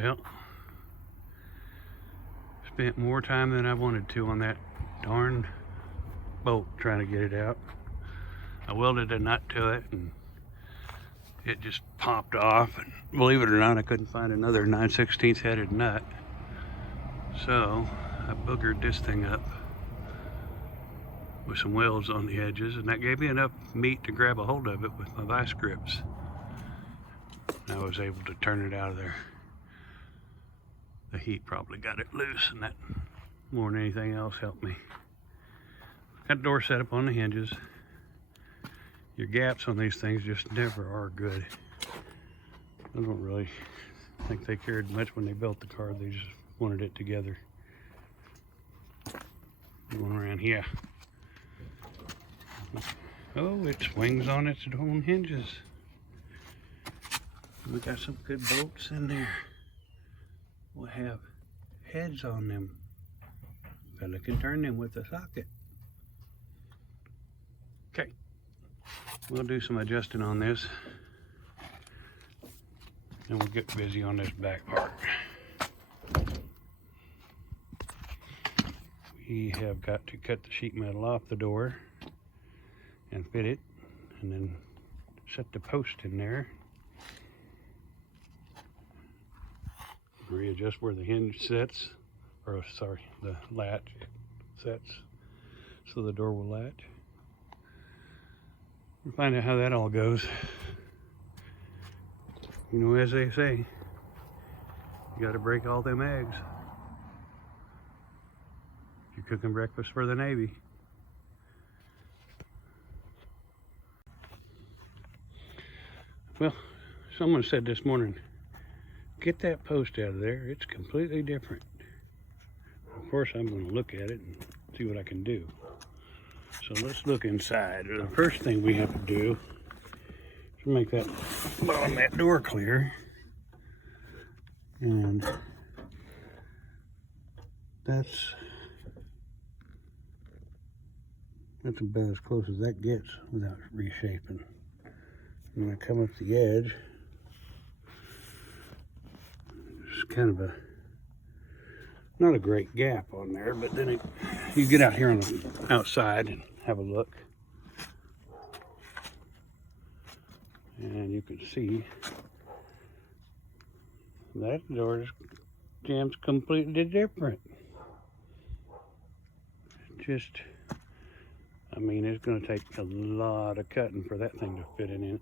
Well, spent more time than I wanted to on that darn bolt trying to get it out. I welded a nut to it and it just popped off, and believe it or not, I couldn't find another 9/16 headed nut. So I boogered this thing up with some welds on the edges, and that gave me enough meat to grab a hold of it with my vice grips. I was able to turn it out of there. The heat probably got it loose, and that more than anything else helped me. Got the door set up on the hinges. Your gaps on these things just never are good. I don't really think they cared much when they built the car. They just wanted it together. Going around here. Oh, it swings on its own hinges. We got some good bolts in there. We'll have heads on them. Fella can turn them with a socket. Okay. We'll do some adjusting on this, and we'll get busy on this back part. We have got to cut the sheet metal off the door and fit it, and then set the post in there. Readjust where the hinge sits, or sorry, the latch sets, so the door will latch. We'll find out how that all goes. You know, as they say, you got to break all them eggs if you're cooking breakfast for the Navy. Well, someone said this morning, get that post out of there. It's completely different. Of course, I'm going to look at it and see what I can do. So let's look inside. The first thing we have to do is make that bottom of that door clear. And that's about as close as that gets without reshaping. I'm going to come up the edge. It's kind of not a great gap on there, but then you get out here on the outside and have a look, and you can see that door's jam's completely different. Just, I mean, it's going to take a lot of cutting for that thing to fit in it.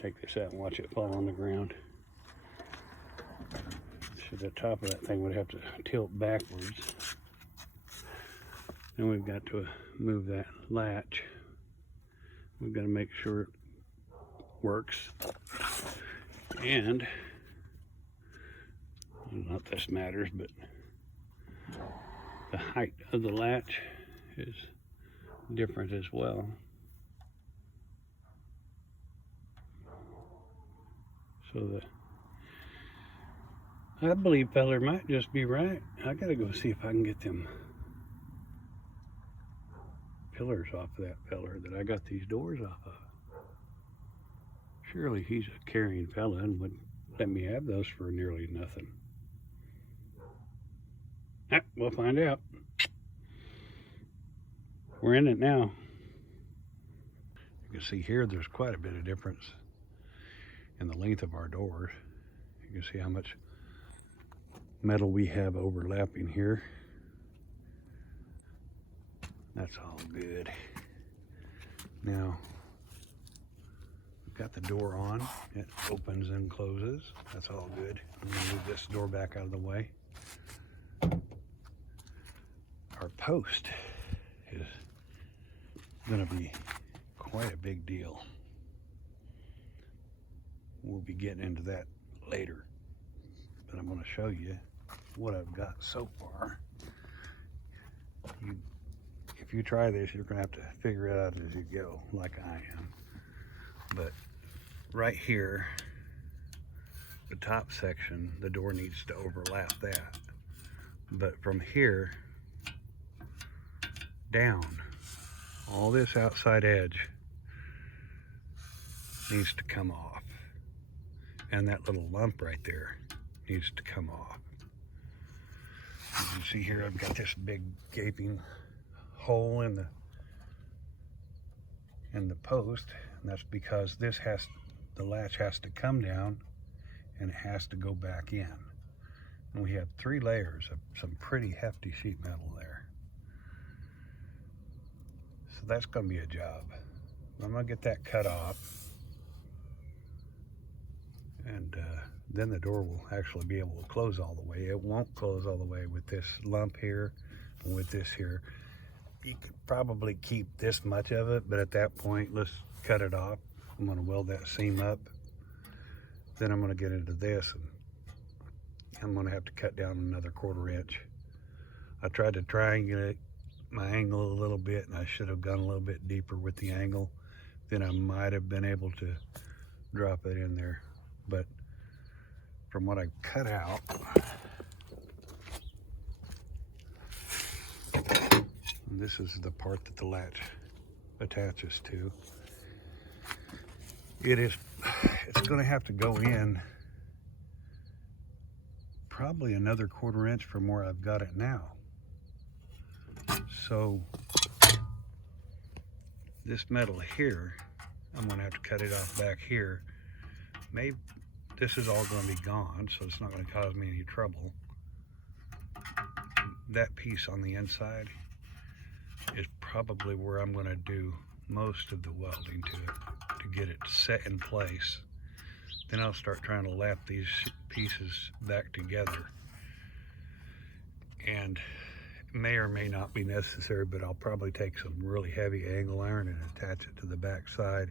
Take this out and watch it fall on the ground. So the top of that thing would have to tilt backwards. Then we've got to move that latch. We've got to make sure it works. And, not this matters, but the height of the latch is different as well. So I believe feller might just be right. I gotta go see if I can get them pillars off of that feller that I got these doors off of. Surely he's a caring fella and would let me have those for nearly nothing. We'll find out. We're in it now. You can see here there's quite a bit of difference in the length of our doors. You can see how much metal we have overlapping here. That's all good. Now, we've got the door on. It opens and closes. That's all good. I'm gonna move this door back out of the way. Our post is gonna be quite a big deal. We'll be getting into that later, but I'm going to show you what I've got so far. If you try this, you're going to have to figure it out as you go, like I am. But right here, the top section, the door needs to overlap that. But from here down, all this outside edge needs to come off. and that little lump right there needs to come off. As you see here, I've got this big gaping hole in the post, and that's because the latch has to come down and it has to go back in. And we have 3 layers of some pretty hefty sheet metal there. So that's going to be a job. I'm going to get that cut off, and then the door will actually be able to close all the way. It won't close all the way with this lump here and with this here. You could probably keep this much of it, but at that point, let's cut it off. I'm going to weld that seam up. Then I'm going to get into this, and I'm going to have to cut down another 1/4 inch. I tried to triangulate my angle a little bit, and I should have gone a little bit deeper with the angle. Then I might have been able to drop it in there. But from what I cut out, this is the part that the latch attaches to. It's going to have to go in probably another 1/4 inch from where I've got it now. So this metal here, I'm going to have to cut it off back here. Maybe this is all going to be gone, so it's not going to cause me any trouble. That piece on the inside is probably where I'm going to do most of the welding to it, to get it set in place. Then I'll start trying to lap these pieces back together. And it may or may not be necessary, but I'll probably take some really heavy angle iron and attach it to the back side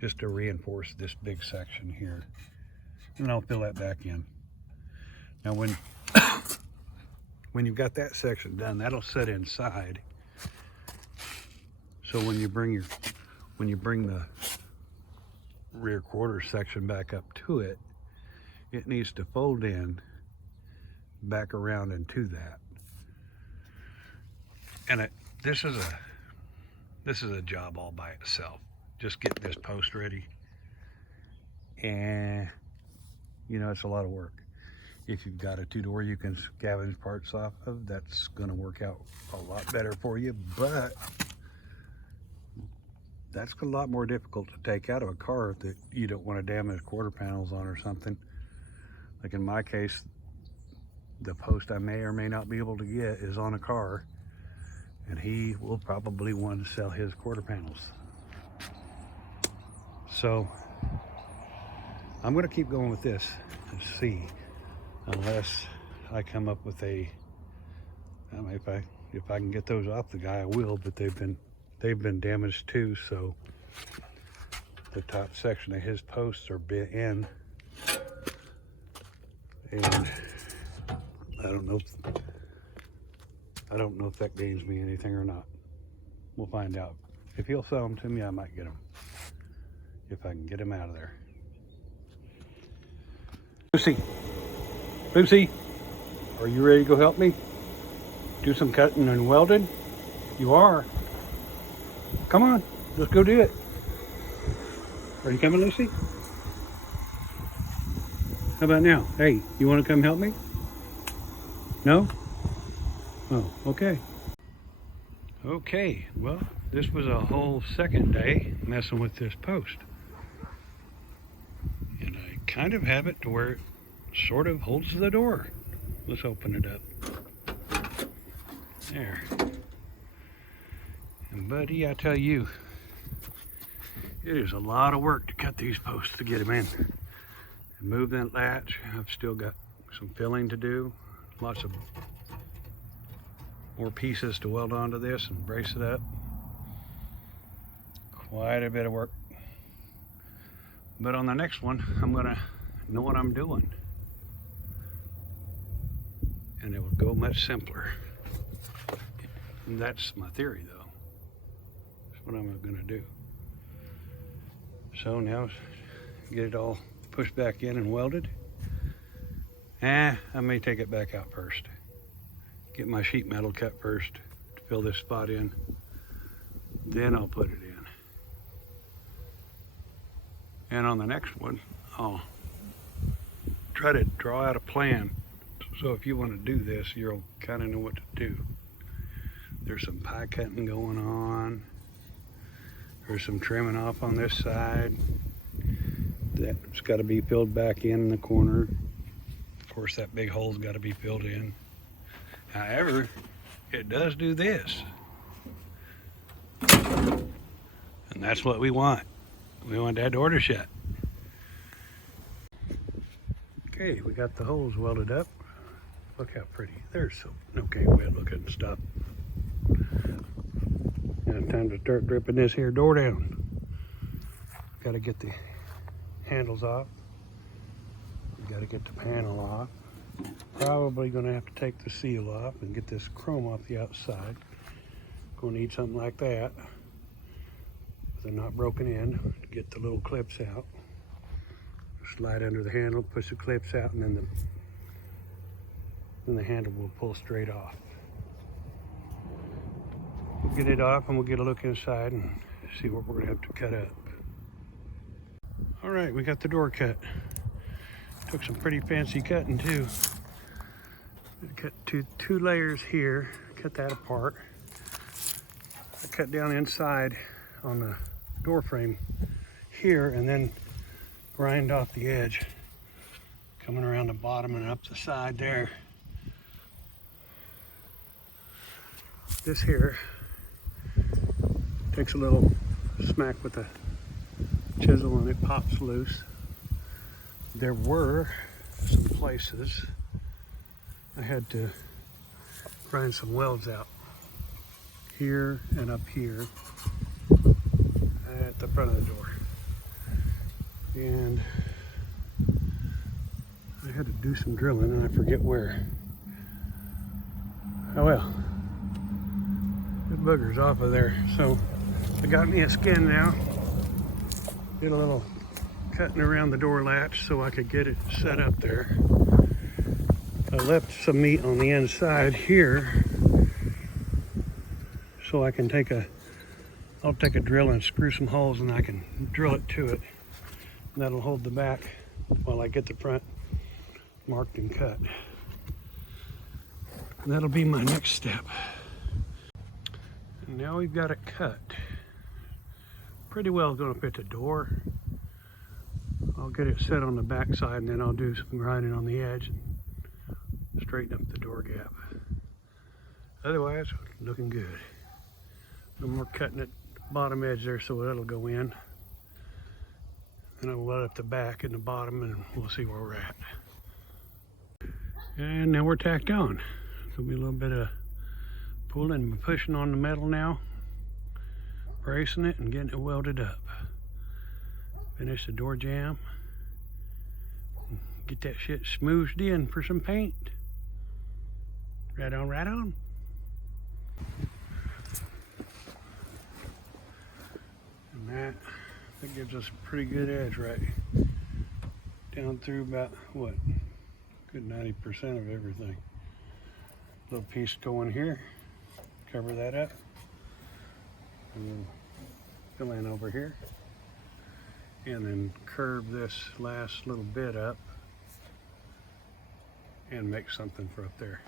just to reinforce this big section here. And I'll fill that back in. Now when you've got that section done, that'll set inside. So when you bring the rear quarter section back up to it, it needs to fold in back around into that. And this is a job all by itself. Just get this post ready, and you know, it's a lot of work. If you've got a 2-door you can scavenge parts off of, that's going to work out a lot better for you, but that's a lot more difficult to take out of a car that you don't want to damage quarter panels on or something. Like in my case, the post I may or may not be able to get is on a car, and he will probably want to sell his quarter panels. So I'm going to keep going with this and see, unless I come up with if I can get those off the guy, I will, but they've been damaged too, so the top section of his posts are bent in, and I don't know if that gains me anything or not. We'll find out. If he'll sell them to me, I might get them, if I can get them out of there. Lucy, are you ready to go help me do some cutting and welding? You are. Come on, let's go do it. Are you coming, Lucy? How about now? Hey, you want to come help me? No? Oh, okay. Okay, well, this was a whole second day messing with this post. And I kind of have it to where it sort of holds the door. Let's open it up. There. And buddy, I tell you, it is a lot of work to cut these posts to get them in. And move that latch. I've still got some filling to do. Lots of more pieces to weld onto this and brace it up. Quite a bit of work. But on the next one, I'm gonna know what I'm doing. And it will go much simpler. And that's my theory though. That's what I'm gonna do. So now, get it all pushed back in and welded. I may take it back out first. Get my sheet metal cut first to fill this spot in. Then I'll put it in. And on the next one, I'll try to draw out a plan. So if you want to do this, you'll kind of know what to do. There's some pie cutting going on. There's some trimming off on this side. That's got to be filled back in the corner. Of course, that big hole's got to be filled in. However, it does do this. And that's what we want. We want that door to shut. Okay, we got the holes welded up. Look how pretty. There's some okay wet looking stuff. Now it's time to start dripping this here door down. Got to get the handles off. Got to get the panel off. Probably going to have to take the seal off and get this chrome off the outside. Going to need something like that. They're not broken in. To get the little clips out. Slide under the handle, push the clips out, and then the handle will pull straight off. We'll get it off and we'll get a look inside and see what we're going to have to cut up. All right, we got the door cut. Took some pretty fancy cutting too. Cut two layers here, cut that apart. I cut down inside on the door frame here and then grind off the edge, coming around the bottom and up the side there. This here takes a little smack with a chisel and it pops loose. There were some places I had to grind some welds out here and up here at the front of the door. And I had to do some drilling and I forget where. Oh well, the booger's off of there. So I got me a skin now. Did a little cutting around the door latch so I could get it set up there. I left some meat on the inside here so I can I'll take a drill and screw some holes and I can drill it to it. And that'll hold the back while I get the front marked and cut. And that'll be my next step. And now we've got it cut. Pretty well gonna fit the door. I'll get it set on the back side and then I'll do some grinding on the edge and straighten up the door gap. Otherwise, looking good. No more cutting at the bottom edge there so that'll go in. And I'll weld up the back and the bottom and we'll see where we're at. And now we're tacked on. There'll be a little bit of pulling and pushing on the metal now. Bracing it and getting it welded up. Finish the door jamb. Get that shit smooshed in for some paint. Right on, right on. And that gives us a pretty good edge right down through about, what, good 90% of everything. Little piece going here, cover that up. And we'll fill in over here. And then curve this last little bit up and make something for up there.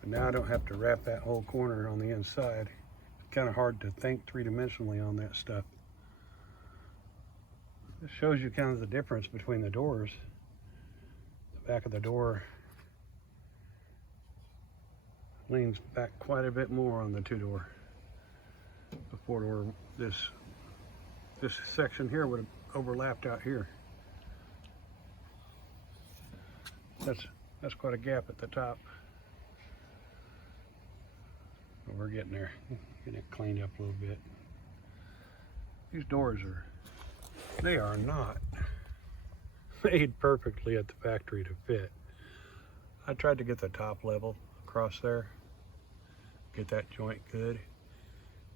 But now I don't have to wrap that whole corner on the inside. It's kind of hard to think three-dimensionally on that stuff. This shows you kind of the difference between the doors. The back of the door leans back quite a bit more on the two-door. The four-door, this section here would have overlapped out here. That's quite a gap at the top. But we're getting there. Getting it cleaned up a little bit. These doors they are not made perfectly at the factory to fit. I tried to get the top level across there, get that joint good,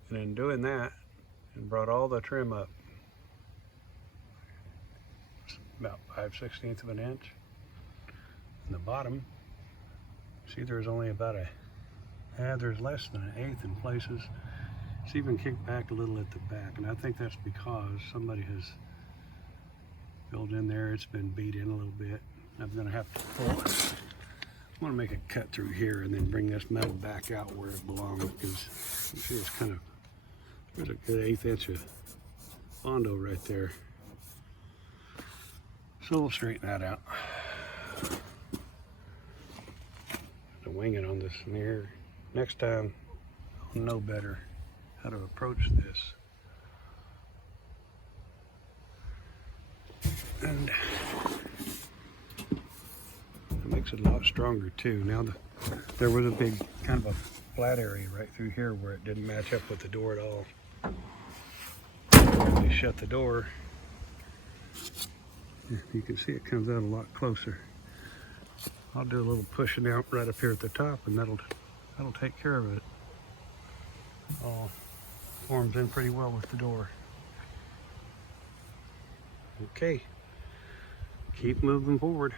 and in doing that, and brought all the trim up about 5/16 of an inch. And the bottom, see, there's only about there's less than an eighth in places. It's even kicked back a little at the back, and I think that's because somebody has filled in there. It's been beat in a little bit. I'm gonna have to pull it. I want to make a cut through here and then bring this metal back out where it belongs, because you see it's kind of, there's a good 1/8 inch of bondo right there. So we'll straighten that out. To wing it on this mirror. Next time I'll know better how to approach this. And it makes it a lot stronger too. Now there was a big kind of a flat area right through here where it didn't match up with the door at all. When you shut the door, you can see it comes out a lot closer. I'll do a little pushing out right up here at the top, and that'll take care of it. All forms in pretty well with the door. Okay, keep moving forward.